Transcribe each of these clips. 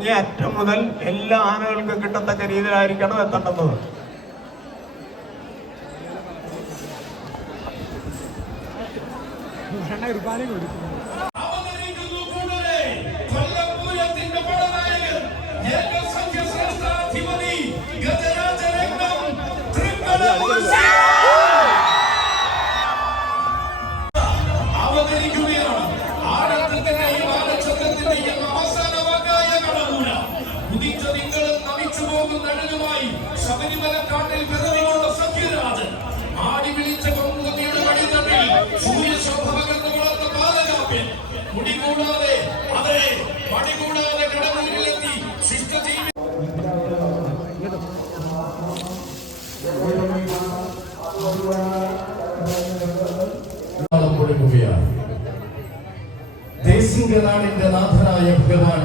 ഈ അറ്റം മുതൽ എല്ലാ ആനകൾക്കും കിട്ടത്തക്ക രീതിയിലായിരിക്കണം എത്തേണ്ടത്. ശബരിമല കാട്ടിൽ പിറവികൊണ്ട സഖ്യരാജ് ആടി വിളിച്ച കൊമ്പുകുത്തിയുടെ വഴിതട്ടിൽ സൂര്യശോഭ പകർന്നു വളർന്ന പാലകാപ്യൻ മുടികൂടാതെ അതെ പടികൂടാതെ കടന്നൂരിലെത്തി ശിഷ്ടജീവി ദേശിംഗനാടിന്റെ നാഥനായ ഭഗവാൻ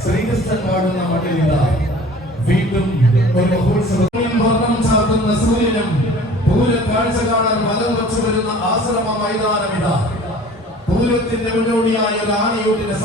ശ്രീകൃഷ്ണൻ പാടുന്ന മണ്ണിലില്ല വീണ്ടും ഒരു മഹോത്സവം വർണ്ണം ചാർത്തുന്ന സൂര്യനും പൂരം കാഴ്ച കാണാൻ മലം വച്ചു വരുന്ന ആശ്രമ മൈതാനമിത പൂരത്തിന്റെ മുന്നോടിയായ ഒരു ആനയൂട്ടിന്റെ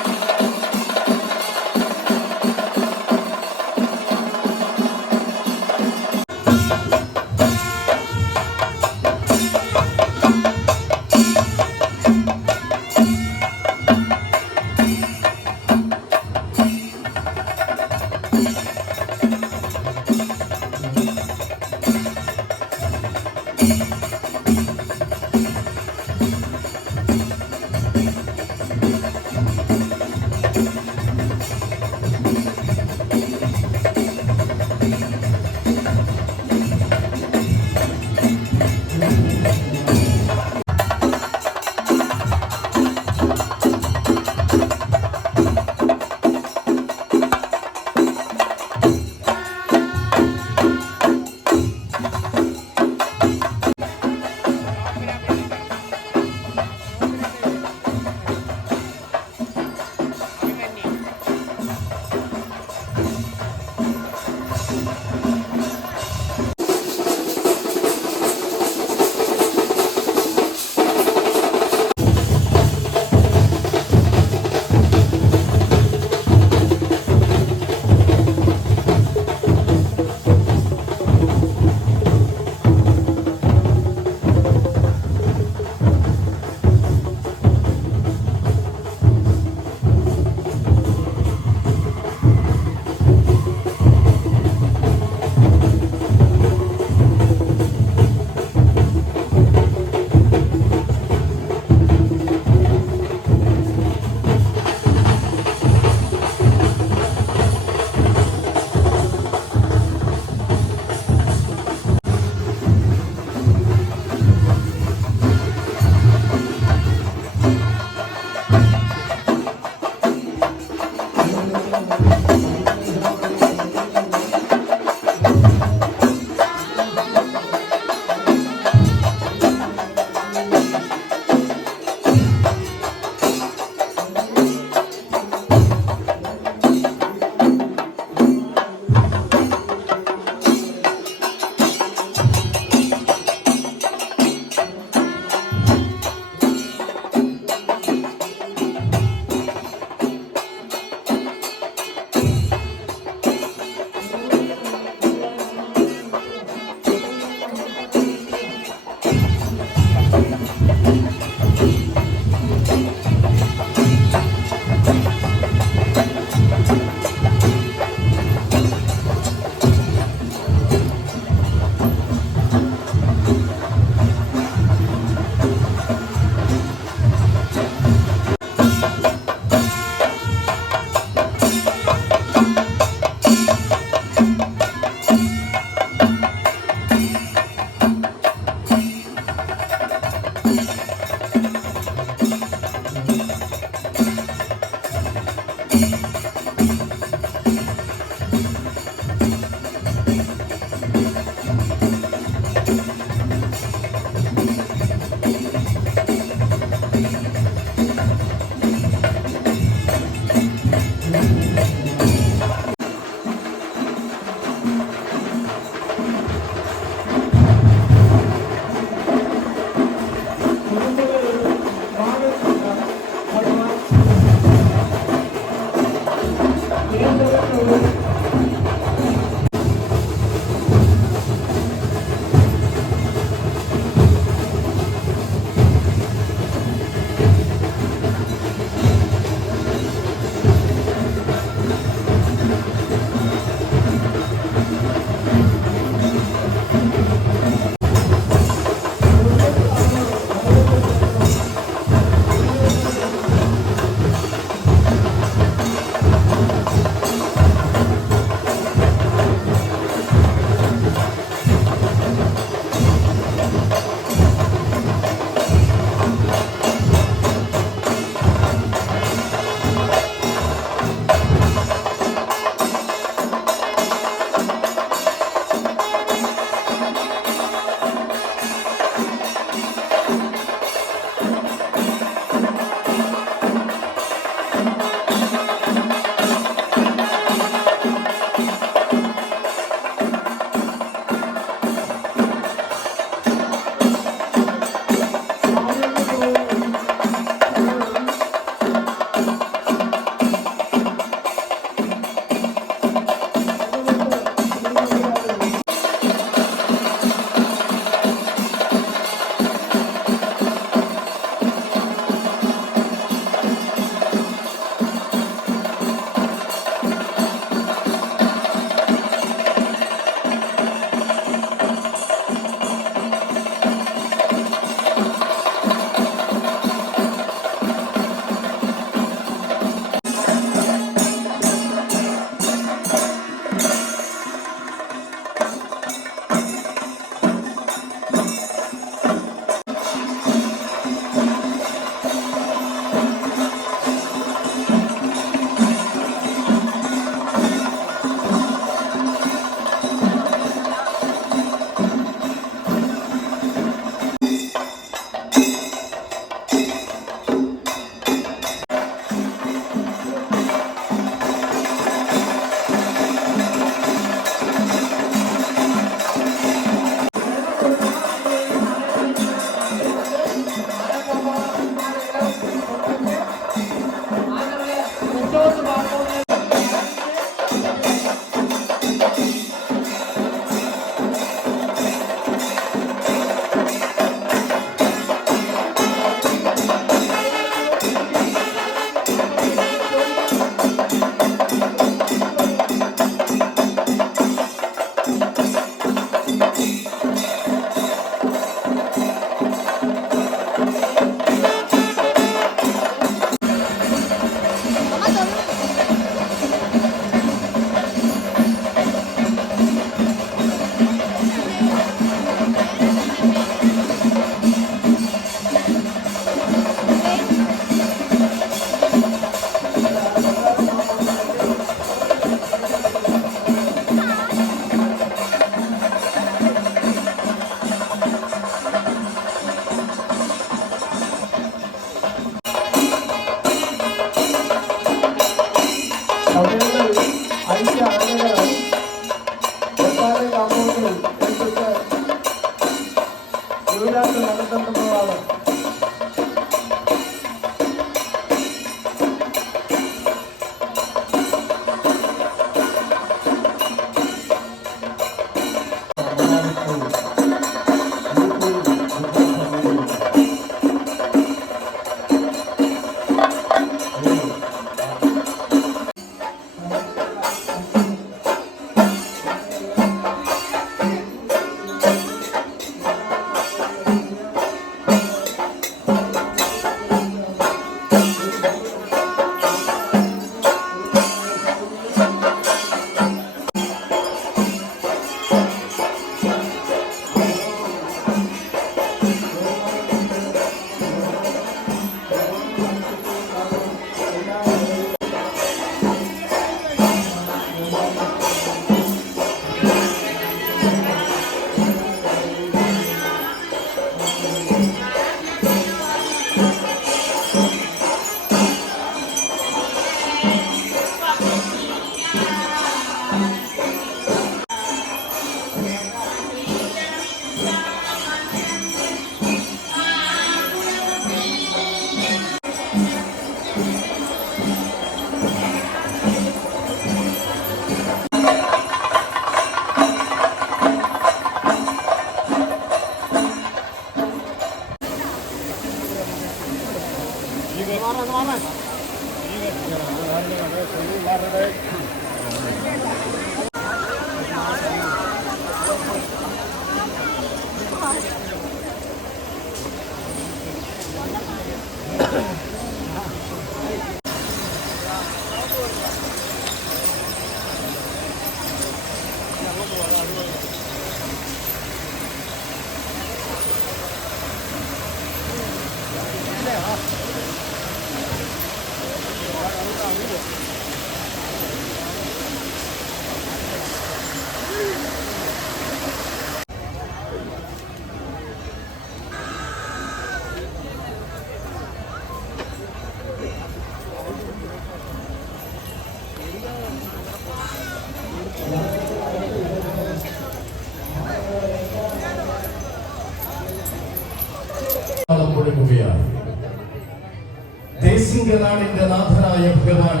ദേശിംഗനാടിന്റെ നാഥനായ ഭഗവാൻ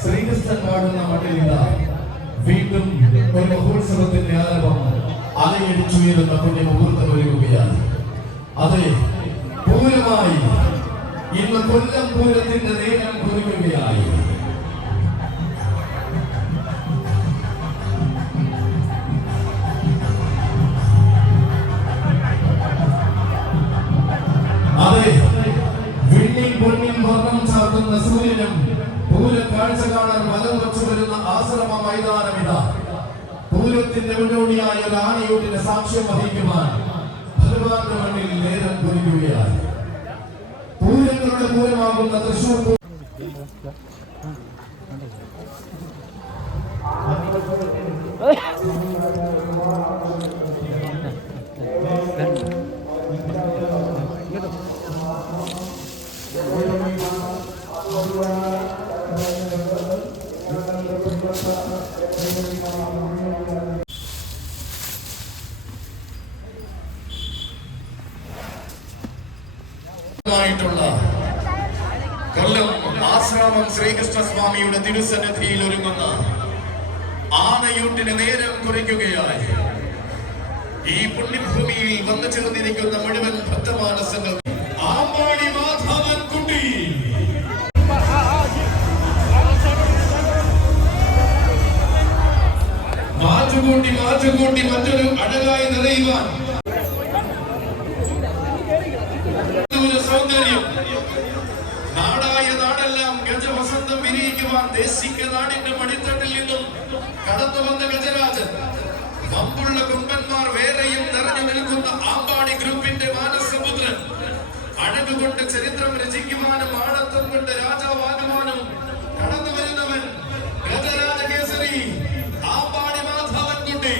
ശ്രീകൃഷ്ണൻ വാഴുന്ന മണ്ണിലില്ല വീണ്ടും ഒരു മഹോത്സവത്തിന്റെ ആരവം അലയടിച്ചുയരുന്ന പുണ്യമുഹൂർത്തം ഒരുങ്ങുകയാണ്. അതെ, പൂരമായി ഇന്ന് കൊല്ലം പൂരത്തിന്റെ നേരം കുറിക്കുകയായി. അതെ, വിണ്ണിൽ പൊന്നിൽ വർണ്ണം ചാർത്തുന്ന സൂര്യനും പൂരക്കാഴ്ച കാണാൻ വലം വച്ചു വരുന്ന ആശ്രമ മൈതാനമിതാ. പൂരത്തിന്റെ മുന്നോടിയായ ഒരു ആനയൂട്ടിന് സാക്ഷ്യം വഹിക്കുവാൻ ഭഗവാന്റെ മണ്ണിൽ നേരം കുറിക്കുകയായി. പൂരങ്ങളുടെ പൂരമാകുന്ന തൃശൂർ കൊല്ലം ആശ്രാമം ശ്രീകൃഷ്ണസ്വാമിയുടെ തിരുസന്നിധിയിൽ ഒരുങ്ങുന്ന ആനയൂട്ടിന് നേരം കുറിക്കുകയായി. ഈ പുണ്യഭൂമിയിൽ വന്നു ചേർന്നിരിക്കുന്ന മുഴുവൻ ഭക്തമാനസങ്ങൾ ആമ്പാടി മാധവൻ കുട്ടി മാറ്റുകൂട്ടി മറ്റൊരു അഴകായി നിറയുവാൻ സൗന്ദര്യം നാടായ നാടെല്ലാം ഗജവസന്തം വിരിയിക്കുവാൻ ദേശിക നാടിന്റെ മടിത്തട്ടിൽ നിന്നും കടന്നു വന്ന ഗജരാജൻ വമ്പുള്ള കുമ്പന്മാർ വേറെയും നിറഞ്ഞു നിൽക്കുന്ന ആമ്പാടി ഗ്രൂപ്പിന്റെ മാനസപുത്രൻ അഴകുകൊണ്ട് ചരിത്രം രചിക്കുവാനും ആണത്വം കൊണ്ട് രാജാവാകുവാനും കടന്നു വരുന്നവൻ ഗജരാജ കേസരി ആമ്പാടി മാധവൻ കുട്ടി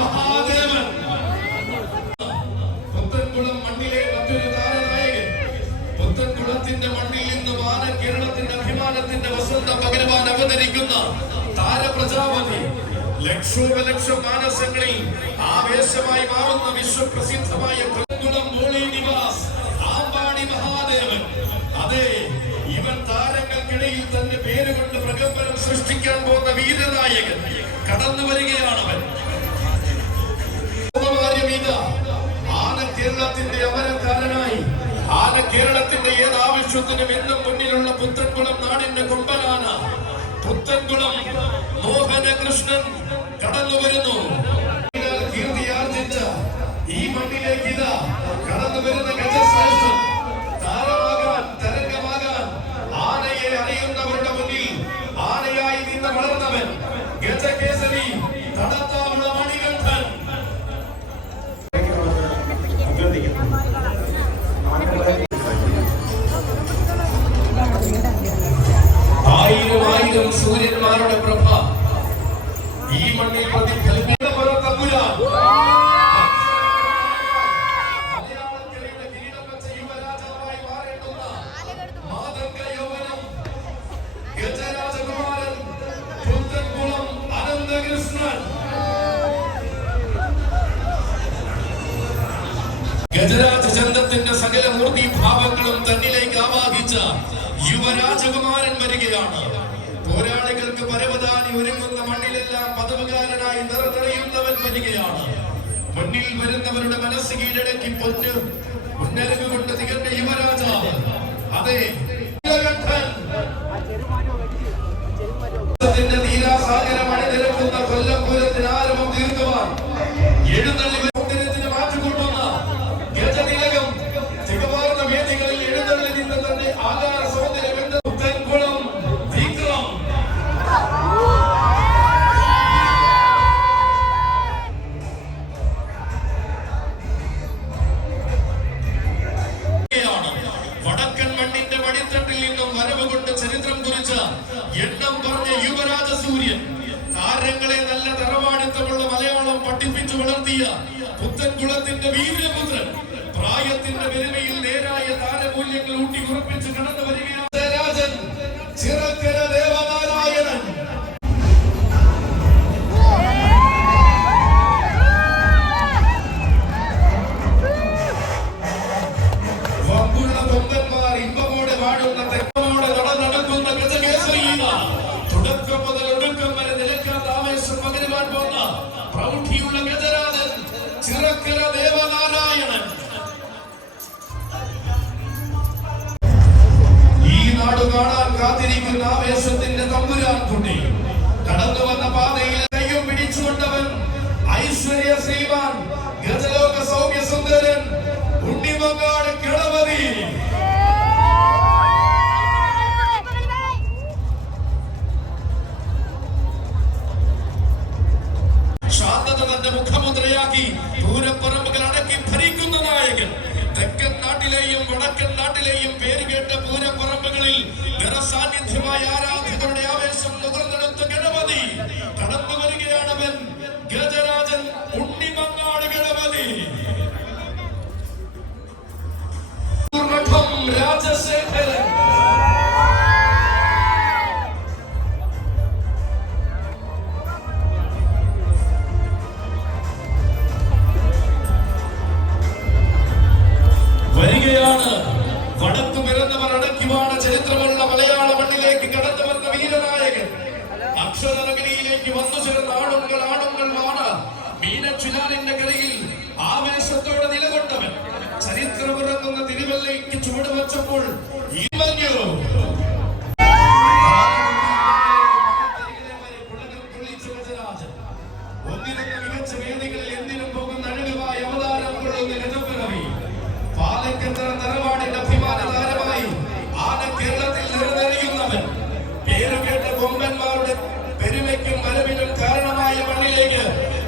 മഹാദേവൻ. പുത്തൻകുളം മണ്ണിലെ മറ്റൊരു താരനായകൻ. പുത്തൻകുളത്തിന്റെ മണ്ണിൽ നിന്ന് കേരളത്തിന്റെ അഭിമാനത്തിന്റെ വസന്തം പകരുവാൻ അവതരിക്കുന്ന താരപ്രജാപതി ലക്ഷോപലക്ഷം മാനസങ്ങളിൽ ആവേശമായി മാറുന്ന വിശ്വപ്രസിദ്ധമായ പുത്തൻകുളം മോളി നിവാസ് ആമ്പാടി മഹാദേവൻ. അതെ, ഇവൻ താരങ്ങൾക്കിടയിൽ തന്റെ പേരുകൊണ്ട് പ്രകമ്പനം സൃഷ്ടിക്കാൻ പോകുന്ന വീരനായകൻ കടന്നു വരികയാണവൻ. ആന കേരളത്തിന്റെ അമരക്കാരനായി ആന കേരളത്തിന്റെ ഏത് ആവശ്യത്തിനും എന്നും മുന്നിലുള്ള പുത്തൻകുളം നാടിന്റെ കൊമ്പനാന പുത്തൻകുളം മോഹനകൃഷ്ണൻ കടന്നു വരുന്നു. കീർത്തിയാർജിച്ച ഈ മണ്ണിലേക്ക് ഇതാ കടന്നു വരുന്ന ഗജശ്രേഷ്ഠൻ താരമാകാൻ തരംഗമാകാൻ ആനയെ അറിയുന്നവരുടെ മുന്നിൽ ആനയായി നിന്ന് വളർന്നവൻ ഗജകേസരി തടത്താവുള്ള മണികണ്ഠൻ. ആയിരം സൂര്യന്മാരുടെ പ്രഭ ഈ മണ്ണിൽ പ്രതിഫലിപ്പിക്കുന്ന മലയാളക്കരയുടെ കിരീടം വെച്ച യുവരാജാവായി മാറേണ്ടുന്ന മാതംഗ യൗവനം ഗജരാജകുമാരൻ പുത്തൻകുളം അനന്തകൃഷ്ണൻ. ഗജരാജ ചന്തത്തിന്റെ സകല മൂർത്തിഭാവങ്ങളും തന്നിലേക്ക് ആവാഹിച്ച യുവരാജകുമാരൻ വരികയാണ്. പോരാളികൾക്ക് പരവതാനി ഒരുങ്ങുന്ന മണ്ണിലെല്ലാം പദവുകാരനായി നിറനിറയുന്നവൻ വരികയാണ്. മുന്നിൽ വരുന്നവരുടെ മനസ്സ് കീഴടക്കി പൊന്ന് മുന്നരവ് കൊണ്ട് തികഞ്ഞ യുവരാജാവ്. അതെ, നീലാസാഗരം അണിനിരക്കുന്ന കൊല്ലപ്പൂരത്തിന് ആരവം തീർക്കുവാൻ എഴുന്നള്ളി സൗന്ദര്യത്തിന് മാറ്റുകൂട്ടുന്ന ഗജതിലകം തികവാർന്ന വേദികളിൽ എഴുന്നള്ളി നിന്ന് തന്നെ ആകാര സൗന്ദര്യം പുത്തൻകുളം വിക്രം എണ്ണം പറഞ്ഞ യുവരാജ സൂര്യൻ, താരങ്ങളെ നല്ല തറവാടിത്തമുള്ള മലയാളം പഠിപ്പിച്ചു വളർത്തിയ പുത്തൻകുളത്തിന്റെ വീരപുത്രൻ, പ്രായത്തിന്റെ പെരുമയിൽ നേരായ താരമൂല്യങ്ങൾ ഊട്ടി ഉറപ്പിച്ച് കടന്നു വരികയാണ് രാജൻ ചിറക്കര ദേവനാരായണൻ. വമ്പുള്ള കൊമ്പന്മാർ ഇമ്പമോടെ വാടുന്ന തെക്കമോടെ നടന്നെടുക്കുന്ന ഗജകേസരീന, തുടക്കം മുതൽ ഒടുക്കം വരെ നിലക്കാത്ത ആവേശം പകരുവാൻ പോന്ന പ്രൗഢിയുള്ള ഗജരാജൻ ചിറക്കര ദേവനാരായണൻ. ഈ നാട് കാണാൻ കാത്തിരിക്കുന്ന ആവേശത്തിന്റെ തമ്പുരാൻ കുട്ടി കടന്നു വന്ന പാതയിൽ കയ്യും പിടിച്ചുകൊണ്ടവൻ ഐശ്വര്യ ശ്രീമാൻ ഗജലോക സൗമ്യ സുന്ദരൻ ഉണ്ണിമങ്ങാട് ഗണപതി. ശാന്തത തന്റെ മുഖമുദ്രയാക്കി പൂരപ്പറമ്പുകൾ അടക്കി ഭരിക്കുന്ന നായകൻ, തെക്കൻ നാട്ടിലെയും വടക്കൻ നാട്ടിലെയും പേരുകേട്ട പൂരപ്പറമ്പുകളിൽ നിറസാന്നിധ്യമായ ആരാധകരുടെ ആവേശം നുകർന്നെടുത്ത ഗണപതി കടന്നു വരികയാണവൻ ഗജരാജൻ ഉണ്ണിമങ്ങാട് ഗണപതി. രാജശേഖരൻ വരികയാണ്. വടക്കു പിറന്നവർ അടക്കിവാണ ചരിത്രമുള്ള മലയാള മണ്ണിലേക്ക് കടന്നു വന്ന വീരനായകൻ, അക്ഷരനഗരിയിലേക്ക് വന്നു ചേർന്ന ആണുങ്ങൾ വാണ് മീനച്ചുലാലിന്റെ കരയിൽ ആവേശത്തോടെ നിലകൊണ്ടവൻ, ചരിത്രമുറങ്ങുന്ന തിരുവല്ലയ്ക്ക് ചുവടുവച്ചപ്പോൾ ഒന്നിനൊന്ന് മികച്ച വേദികളിൽ എന്തിനും പോകുന്ന അഴകുമായി അവതാരം കൊള്ളുന്ന ഗജപിറവി, പാലക്കത്തറ തറവാടിന്റെ അഭിമാന താരമായി ആന കേരളത്തിൽ നിറഞ്ഞറിയുന്നവൻ, പേരുകേട്ട കൊമ്പന്മാരുടെ പെരുമയ്ക്കും വരവിനും കാരണമായ മണ്ണിലേക്ക്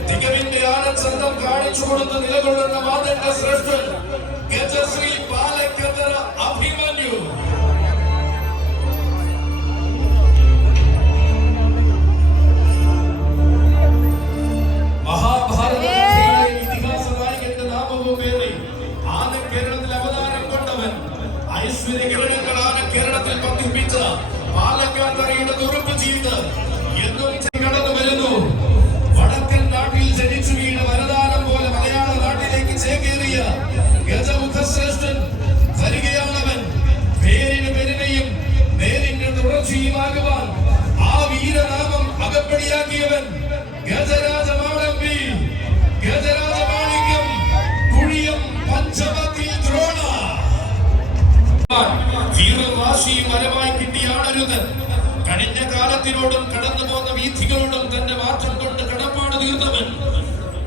തികവിന്റെ ആനച്ചന്തം കാണിച്ചു കൊടുത്ത് നിലകൊള്ളുന്ന മാതന്റെ ശ്രേഷ്ഠൻ ഗജശ്രീ പാലക്കത്തറ അഭിമന്യു. ഇതിഹാസ നായകന്റെ നാമവും പേറി ആന കേരളത്തിൽ അവതാരം കൊണ്ടവൻ, ഐശ്വര്യ കിരണങ്ങൾ ആന കേരളത്തിൽ പതിപ്പിച്ച പാലക്കാത്തറയുടെ തുറപ്പ് ചെയ്ത് എന്നും കടന്നു വരുന്നു. വടക്കൻ നാട്ടിൽ ജനിച്ചു വീണ വരദാനം പോലെ മലയാള നാട്ടിലേക്ക് ചേക്കേറിയ ഗജമുഖശ്രേഷ്ഠൻ വരികയാണവൻ. പേരിന് പെരുമയും നേരിന്റെ തുടർച്ചയുമാകുവാൻ ആ വീരനാമം അകപ്പടിയാക്കിയവൻ ഗജരാജമാടമ്പി, ഗജരാജമാണിക്യം, കുഴിയം പഞ്ചമത്തിൽ ദ്രോണ. വീരവാശിയും മരമായി കിട്ടിയാണരുത്, കഴിഞ്ഞ കാലത്തിനോടും കടന്നു പോന്ന വീഥികളോടും തന്റെ മാറ്റം കൊണ്ട് കടപ്പാട് തീർന്നവൻ,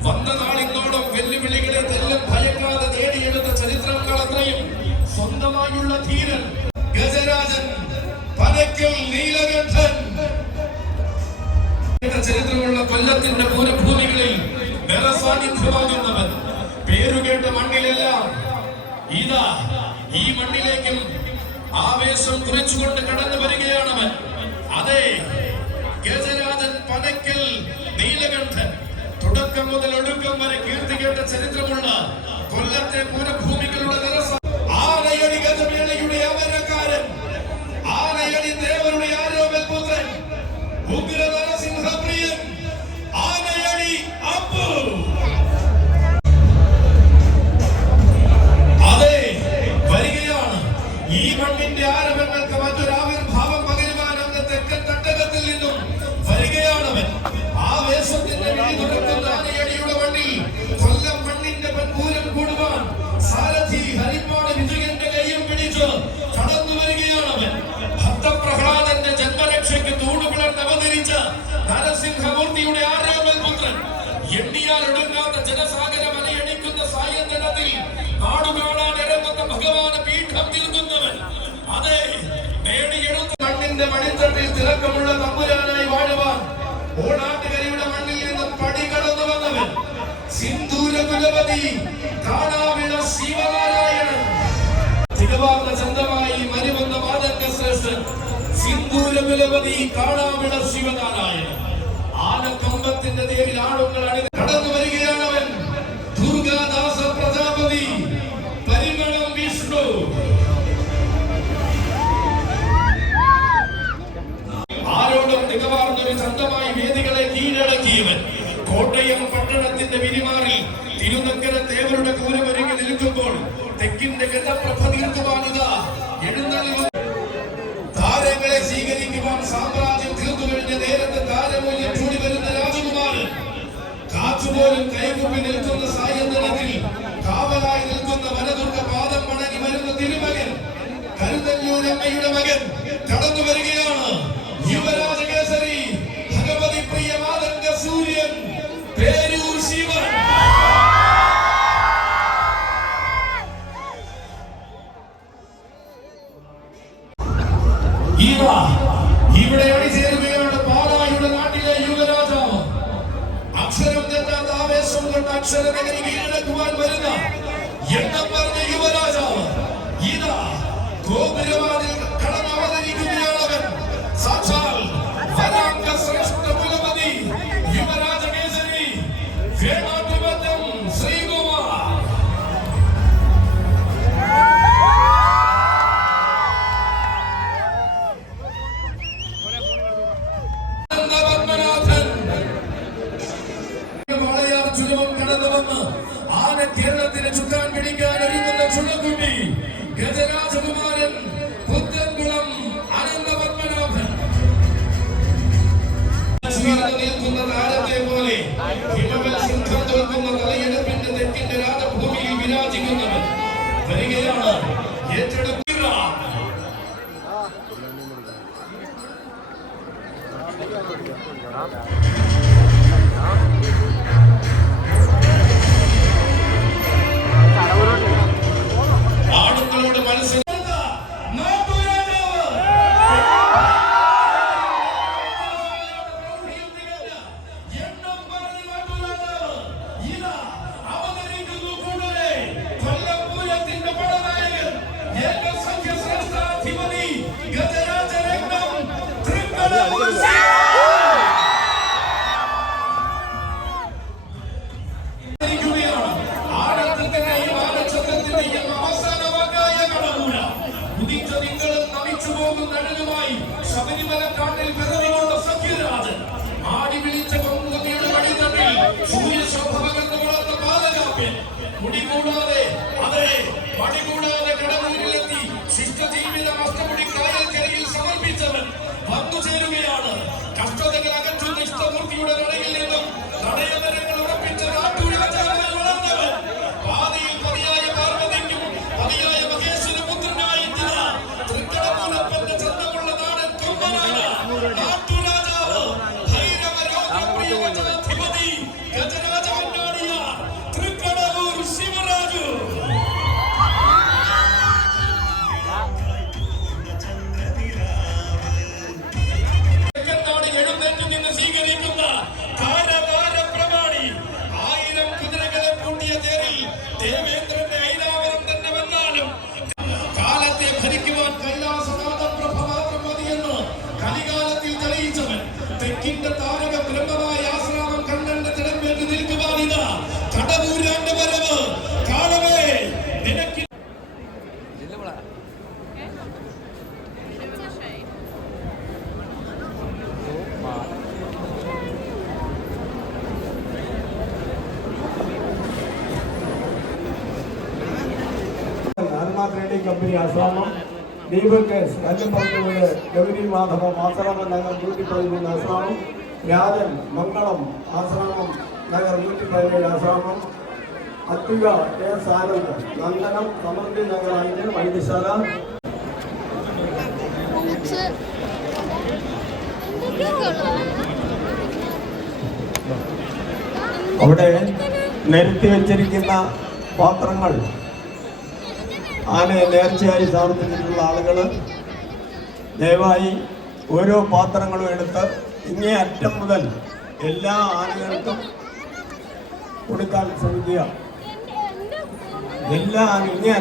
വന്ന നാളിനോടും വെല്ലുവിളികളെ തെല്ലും ഭയക്കാതെ നേടിയെടുത്ത ചരിത്രങ്ങൾ അത്രയും സ്വന്തമായുള്ള ധീരൻ ഗജരാജൻ പനക്കൽ നീലകണ്ഠൻ. ചരിത്രമുള്ള കൊല്ലത്തിന്റെ പൂരഭൂമികളിൽ നിറസാന്നിധ്യമാകുന്നവൻ, പേരുകേട്ട മണ്ണിലെല്ലാം ഇതാ ഈ മണ്ണിലേക്കും ആവേശം കുറിച്ചുകൊണ്ട് കടന്നു വരികയാണവൻ. അതെ, ഗജരാജൻ പനക്കൽ നീലകണ്ഠൻ, തുടക്കം മുതൽ ഒടുക്കം വരെ കീർത്തി കേട്ട ചരിത്രമുള്ള കൊല്ലത്തെ പൂരഭൂമികളുടെ ആനയടി ഗജമേളയുടെ അമരക്കാരൻ, ആനയടി ദേവരുടെ ആരോമൽ പുത്രൻ, ഉഗ്ര നരസിംഹപ്രിയൻ, ആനയടി അപ്പു. അതെ, വരികയാണ് ഈ മണ്ണിന്റെ ആരവങ്ങൾക്ക് മറ്റൊരു ആവിർഭാവം പകരുവാൻ അങ്ങ് തെക്കൻ തട്ടകത്തിൽ നിന്നും വരികയാണവൻ. ആവേശത്തിന്റെ വിഴി തുറക്കുന്ന ആനയടിയുടെ മണ്ണിൽ കൊല്ലം മണ്ണിന്റെ പൻപൂരം കൂടുവാൻ സാരഥി ഹരിപ്പാട് വിജയന്റെ കൈയും പിടിച്ച് കടന്നു വരികയാണവൻ. ഭക്തപ്രഹ്ലാദന്റെ ജന്മരക്ഷയ്ക്ക് തൂണുപിളർന്ന് അവതരിച്ച നരസിംഹമൂർത്തിയുടെ ആരോമൽ പുത്രൻ, എണ്ണിയാൽ ഒടുങ്ങാത്ത ജനസാഗര മലയടിക്കുന്ന സായന്തനത്തിൽ നാടുകാണാൻ ഇറങ്ങുന്ന ഭഗവാന് പീഠം തീർക്കുന്നവൻ. അതെ, നേടിയെടുത്ത മണ്ണിന്റെ മണിത്തട്ടിൽ തിളക്കമുള്ള തമ്പുരാനായി വാഴുവാൻ ഓണാട്ടുകരയുടെ മണ്ണിൽ നിന്നും പടി കടന്നു വന്നവൻ, സിന്ദൂര കുലപതി കാണാവിള ശിവനാരായണൻ. തികവാർന്ന ചന്തമായി മരുവന്ന മാതന്റെ ശ്രേഷ്ഠൻ സിന്ദൂരവിലവതി കാണാവിട ശിവനാരായണൻ ആനക്കമ്പത്തിന്റെ തേരിൽ ആളുകൾ കടന്നു വരികയാണവൻ. ദുർഗാദാസ പ്രജാപതി പരിമളം വിഷ്ണു ആരോടും തികവാർന്നൊരു ശബ്ദമായി വേദികളെ കീഴടക്കിയവൻ. കോട്ടയം പട്ടണത്തിന്റെ വിരിമാറിൽ തിരുനക്കര തേവരുടെ കൂരമൊരുങ്ങി നിൽക്കുമ്പോൾ തെക്കിന്റെ ഗതപ്രഭ തീർത്തുവാനിതാ എഴുന്നള്ളുന്നു. താരങ്ങളെ സ്വീകരിക്കുവാൻ സാമ്രാജ്യം തീർന്നു കഴിഞ്ഞ നേരത്തെ താരമൂല്യം ചൂടി വരുന്ന രാജകുമാരൻ കാച്ചുപോലും കൈകുപ്പി നിൽക്കുന്ന സായന്തനത്തിൽ കാവലായി നിൽക്കുന്ന വനദുർഗ പാദം മടങ്ങി വരുന്ന തിരുമകൻ കരുതല്ലൂരമ്മയുടെ മകൻ കടന്നു വരികയാണ്. യുവരാജ കേസരി ഭഗവതി പ്രിയ മാതംഗ സൂര്യൻ പേരൂർ ശിവൻ. ഇവിടെ അണിചേരുകയാണ് പാലായുടെ നാട്ടിലെ യുവരാജാവ്. അക്ഷരം തെറ്റാത്ത ആവേശം കൊണ്ട് അക്ഷരനഗരി കീഴടക്കുവാൻ വരുന്ന എണ്ണം പറഞ്ഞ യുവരാജാവ് ഇതാ ഗോപുരവാതിൽ കടന്ന് അവതരിക്കുകയാണവൻ. സാക്ഷാൽ വരാംഗ ശ്രേഷ്ഠ കുലപതി യുവരാജ കേസരി വേണാട്ടുമറ്റം ശ്രീകുമാർ. ആന കേരളത്തിന് ചുക്കാൻ പിടിക്കാൻ ഒരുങ്ങുന്ന ചുള്ളക്കുട്ടി ഗജരാജകുമാരൻ പുത്തൻകുളം അനന്തപത്മനാഭൻ. നിൽക്കുന്ന താരത്തെ പോലെ ഹിമവൽ സിംഹം തോൽക്കുന്ന തലയെടുപ്പിന്റെ തെക്കിന്റെ രാജഭൂമിയിൽ വിരാജിക്കുന്നവൻ വരികയാണ്. ഏറ്റെടുക്കുക ആളുകളോട് മനസ്സിൽ ശബരിമല കാട്ടിൽ പിറവികൊണ്ട സഖ്യരാജൻ ആടി വിളിച്ച കൊമ്പുകുത്തിയുടെ വഴിതട്ടിൽ സൂര്യശോഭ പകർന്നു വളർന്ന പാലകാപ്യൻ മുടികൂടാതെ അതെ മടികൂടാതെ കടമൂരിലെത്തി ശിഷ്ടജീവിതം അഷ്ടമുടി കായൽക്കരയിൽ സമർപ്പിച്ചവൻ വന്നു ചേരുകയാണ്. കഷ്ടതകൾ അകറ്റുന്ന ഇഷ്ടമൂർത്തിയുടെ നടയിൽ നിന്നും തടയമരങ്ങൾ ഉറപ്പിച്ച നാട്ടുരാജാവായി വളർന്നവൻ. പാതയിൽ പതിയായ പാർവതിക്കും പതിയായ മഹേശ്വര പുത്രനായി തൃക്കടമൂലപ്പന്റെ ചന്തമുള്ള നാടൻ കൊമ്പനാണ് നാട്ടുരാജാവ് ഭൈരവരാജപ്രിയവചനാധിപതി ഗജരാജ കണ്ണാടിയ തൃക്കടവൂർ ശിവരാജു. എഴുന്നേറ്റ് നിന്ന് സ്വീകരിക്കുന്ന താരപ്രമാണി 1000 കുതിരകളെ പൂട്ടിയ തേരിൽ ദേവേന്ദ്രന്റെ ഐരാവരം തന്നെ വന്നാലും കാലത്തെ ഭരിക്കുവാൻ കൈലാസനാഥപ്രഭ മാത്രം മതിയെന്ന് കലികാലത്തിൽ തെളിയിച്ചവൻ. തെക്കിന്റെ താരക ബ്രഹ്മമായ ആശ്രാമം കണ്ണന്റെ തിടമ്പേറ്റ് നിൽക്കുവാനിതാ കടവൂരാന്റെ വരവ് കാണവേ നിനക്ക് ട്രേഡിംഗ് കമ്പനി ആശ്രമം, ദീപക് കല്ലുംപറമ്പ് ഗൗരി മാധവം ആശ്രമം നഗർ 113 ആശ്രമം, രാജൻ മംഗളം ആശ്രമം നഗർ 117 ആശ്രമം, അത്തിക എസ് ആനന്ദ് നന്ദനം സമൃദ്ധി നഗർ 5 വൈദ്യശാല. അവിടെ നിരത്തി വെച്ചിരിക്കുന്ന പാത്രങ്ങൾ ആനയെ നേർച്ചയായി സമർപ്പിച്ചിട്ടുള്ള ആളുകൾ ദയവായി ഓരോ പാത്രങ്ങളും എടുത്ത് ഇങ്ങേ അറ്റം മുതൽ എല്ലാ ആനകൾക്കും കൊടുക്കാൻ ശ്രമിക്കുക. എല്ലാ ഇങ്ങേ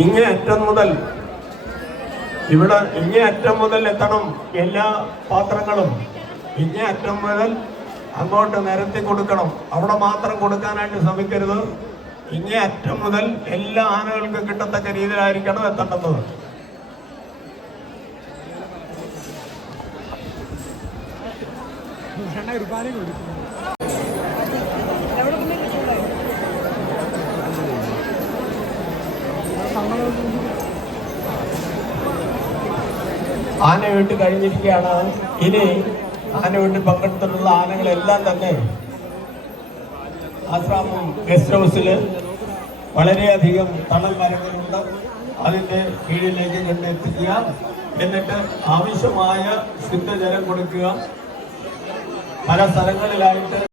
ഇങ്ങേ അറ്റം മുതൽ ഇങ്ങേ അറ്റം മുതൽ എത്തണം എല്ലാ പാത്രങ്ങളും. ഇങ്ങേ അറ്റം മുതൽ അങ്ങോട്ട് നിരത്തി കൊടുക്കണം. അവിടെ മാത്രം കൊടുക്കാനായിട്ട് ശ്രമിക്കരുത്. ഇങ്ങേ അറ്റം മുതൽ എല്ലാ ആനകൾക്കും കിട്ടത്തക്ക രീതിയിലായിരിക്കണം എത്തേണ്ടത്. ആനവെട്ട് കഴിഞ്ഞിരിക്കുകയാണ്. ഇനി ആനവെട്ട് പങ്കെടുത്തിട്ടുള്ള ആനകളെല്ലാം തന്നെ ആശ്രാമം ഗസ്റ്റ് ഹൗസിൽ വളരെയധികം തണൽ മരങ്ങളുണ്ട്. അതിൻ്റെ കീഴിലേക്ക് കൊണ്ടെത്തിക്കുക. എന്നിട്ട് ആവശ്യമായ ശുദ്ധജലം കൊടുക്കുക. പല സ്ഥലങ്ങളിലായിട്ട്